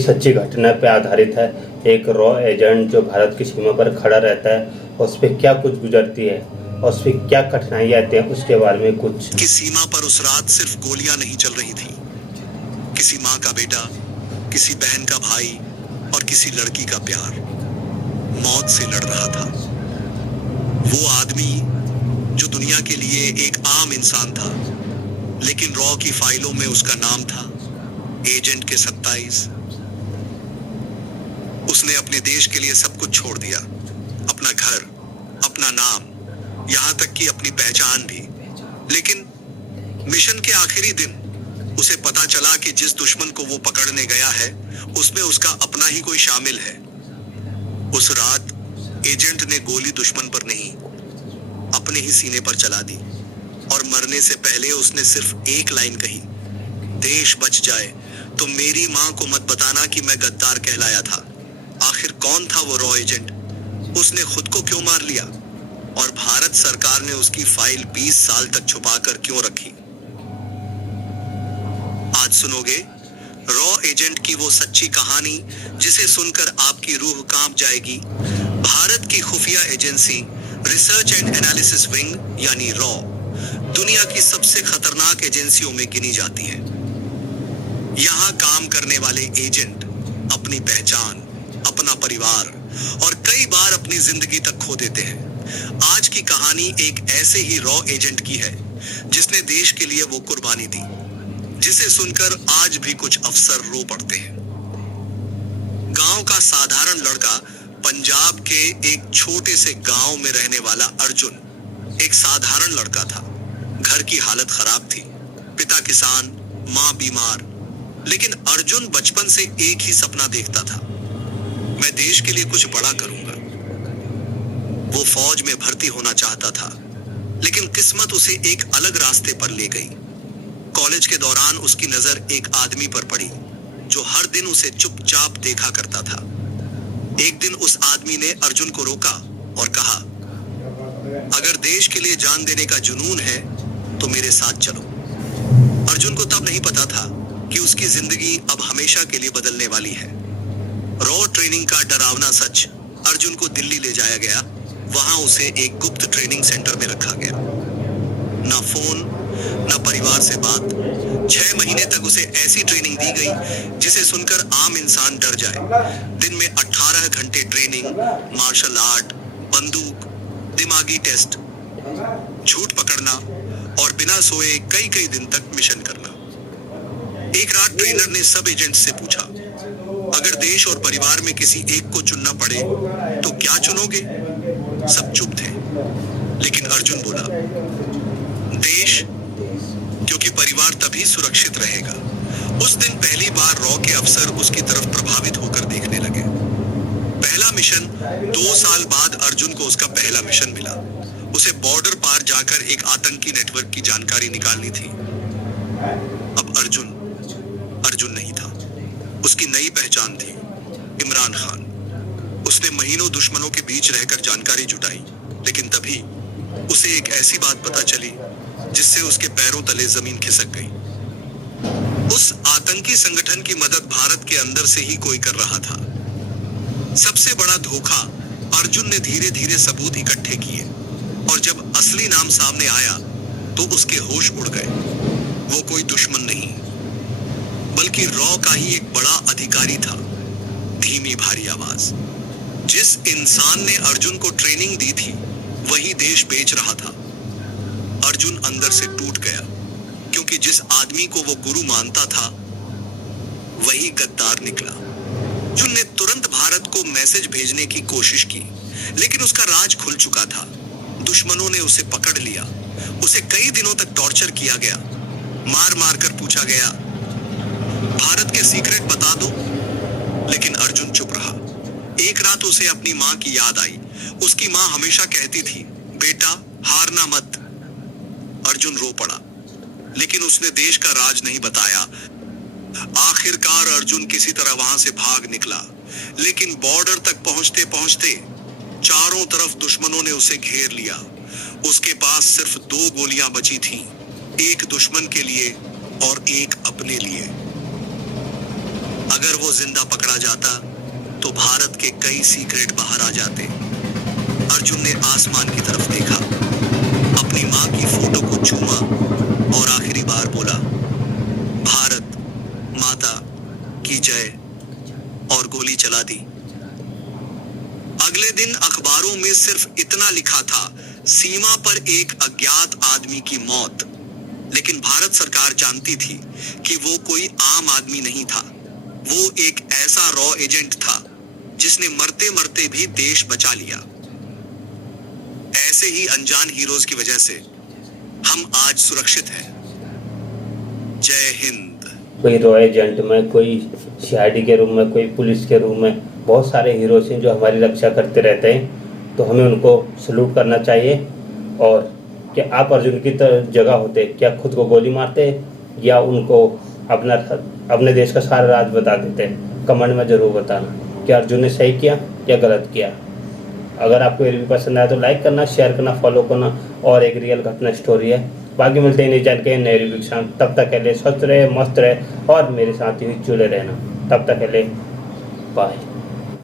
सच्ची घटना पर आधारित है। एक रॉ एजेंट जो भारत की सीमा पर खड़ा रहता है, उस पर क्या कुछ गुजरती है और उस पर क्या कठिनाइयाँ आती हैं, उसके बारे में कुछ। कि सीमा पर उस रात सिर्फ गोलियां नहीं चल रही थी, किसी माँ का बेटा, किसी बहन का भाई और किसी लड़की का प्यार मौत से लड़ रहा था। वो आदमी जो दुनिया के लिए एक आम इंसान था, लेकिन रॉ की फाइलों में उसका नाम था एजेंट के 27। उसने अपने देश के लिए सब कुछ छोड़ दिया, अपना घर, अपना नाम, यहां तक कि अपनी पहचान भी। लेकिन मिशन के आखिरी दिन उसे पता चला कि जिस दुश्मन को वो पकड़ने गया है, उसमें उसका अपना ही कोई शामिल है। उस रात एजेंट ने गोली दुश्मन पर नहीं, अपने ही सीने पर चला दी और मरने से पहले उसने सिर्फ एक लाइन कही, देश बच जाए तो मेरी मां को मत बताना कि मैं गद्दार कहलाया था। आखिर कौन था वो रॉ एजेंट? उसने खुद को क्यों मार लिया? और भारत सरकार ने उसकी फाइल 20 साल तक छुपाकर क्यों रखी? आज सुनोगे रॉ एजेंट की वो सच्ची कहानी जिसे सुनकर आपकी रूह कांप जाएगी। भारत की खुफिया agency research and analysis wing यानी रॉ दुनिया की सबसे खतरनाक एजेंसियों में गिनी जाती है। यहां काम करने वाले एजेंट अपनी पहचान, अपना परिवार और कई बार अपनी जिंदगी तक खो देते हैं। आज की कहानी एक ऐसे ही रॉ एजेंट की है जिसने देश के लिए वो कुर्बानी दी, जिसे सुनकर आज भी कुछ अफसर रो पड़ते हैं। गांव का साधारण लड़का, पंजाब के एक छोटे से गांव में रहने वाला अर्जुन एक साधारण लड़का था। घर की हालत खराब थी, पिता किसान, मां बीमार, लेकिन अर्जुन बचपन से एक ही सपना देखता था, मैं देश के लिए कुछ बड़ा करूंगा। वो फौज में भर्ती होना चाहता था, लेकिन किस्मत उसे एक अलग रास्ते पर ले गई। कॉलेज के दौरान उसकी नजर एक आदमी पर पड़ी जो हर दिन उसे चुपचाप देखा करता था। एक दिन उस आदमी ने अर्जुन को रोका और कहा, अगर देश के लिए जान देने का जुनून है तो मेरे साथ चलो। अर्जुन को तब नहीं पता था कि उसकी जिंदगी अब हमेशा के लिए बदलने वाली है। रॉ ट्रेनिंग का डरावना सच अर्जुन को दिल्ली ले जाया गया। वहां उसे एक गुप्त ट्रेनिंग सेंटर में रखा गया। ना फोन, ना परिवार से बात। 6 महीने तक उसे ऐसी ट्रेनिंग दी गई जिसे सुनकर आम इंसान डर जाए। दिन में 18 घंटे ट्रेनिंग, मार्शल आर्ट, बंदूक, दिमागी टेस्ट, झूठ पकड़ना और बिना सोए कई कई दिन तक मिशन करना। एक रात ट्रेनर ने सब एजेंट से पूछा, अगर देश और परिवार में किसी एक को चुनना पड़े तो क्या चुनोगे? सब चुप थे, लेकिन अर्जुन बोला, देश, क्योंकि परिवार तभी सुरक्षित रहेगा। उस दिन पहली बार रॉ के अफसर उसकी तरफ प्रभावित होकर देखने लगे। पहला मिशन 2 साल बाद अर्जुन को उसका पहला मिशन मिला। उसे बॉर्डर पार जाकर एक आतंकी नेटवर्क की जानकारी निकालनी थी। अब अर्जुन नहीं था, उसकी नई पहचान थी, इमरान खान। उसने महीनों दुश्मनों के बीच रहकर जानकारी जुटाई, लेकिन तभी उसे एक ऐसी बात पता चली जिससे उसके पैरों तले जमीन खिसक गई। उस आतंकी संगठन की मदद भारत के अंदर से ही कोई कर रहा था। सबसे बड़ा धोखा, अर्जुन ने धीरे धीरे सबूत इकट्ठे किए और जब असली नाम सामने आया तो उसके होश उड़ गए। वो कोई दुश्मन नहीं, बल्कि रॉ का ही एक बड़ा अधिकारी था। धीमी भारी आवाज। जिस इंसान ने अर्जुन को ट्रेनिंग दी थी वही देश बेच रहा था। अर्जुन अंदर से टूट गया, क्योंकि जिस आदमी को वो गुरु मानता था वही गद्दार निकला। अर्जुन ने तुरंत भारत को मैसेज भेजने की कोशिश की, लेकिन उसका राज खुल चुका था। दुश्मनों ने उसे पकड़ लिया। उसे कई दिनों तक टॉर्चर किया गया। मार मार कर पूछा गया, भारत के सीक्रेट बता दो, लेकिन अर्जुन चुप रहा। एक रात उसे अपनी मां की याद आई। उसकी मां हमेशा कहती थी, बेटा हारना मत। अर्जुन रो पड़ा, लेकिन उसने देश का राज नहीं बताया। आखिरकार अर्जुन किसी तरह वहां से भाग निकला, लेकिन बॉर्डर तक पहुंचते पहुंचते चारों तरफ दुश्मनों ने उसे घेर लिया। उसके पास सिर्फ 2 गोलियां बची थीं, एक दुश्मन के लिए और एक अपने लिए। अगर वो जिंदा पकड़ा जाता तो भारत के कई सीक्रेट बाहर आ जाते। अर्जुन ने आसमान की तरफ देखा, अपनी माँ की फोटो को चूमा और आखिरी बार बोला, भारत माता की जय, और गोली चला दी। अगले दिन अखबारों में सिर्फ इतना लिखा था, सीमा पर एक अज्ञात आदमी की मौत। लेकिन भारत सरकार जानती थी कि वो कोई आम आदमी नहीं था, वो एक ऐसा रॉ एजेंट था जिसने मरते मरते भी देश बचा लिया। ऐसे ही अनजान हीरोज की वजह से हम आज सुरक्षित हैं। जय हिंद। कोई रॉ एजेंट में, कोई सीआईडी के रूम में, कोई पुलिस के रूम में, बहुत सारे हीरोज हैं जो हमारी रक्षा करते रहते हैं। तो हमें उनको सलूट करना चाहिए। और क्या आप अर्जुन की जगह होते, क्या खुद को गोली मारते या उनको अपने देश का सारा राज बता देते? कमेंट में ज़रूर बताना कि अर्जुन ने सही किया या गलत किया। अगर आपको ये रिव्यू पसंद आया तो लाइक करना, शेयर करना, फॉलो करना। और एक रियल घटना स्टोरी है। बाकी मिलते हैं नई जानकारी नए रिव्यू के साथ। तब तक के लिए स्वस्थ रहे, मस्त रहे और मेरे साथ ही जुड़े रहना। तब तक के लिए बाय।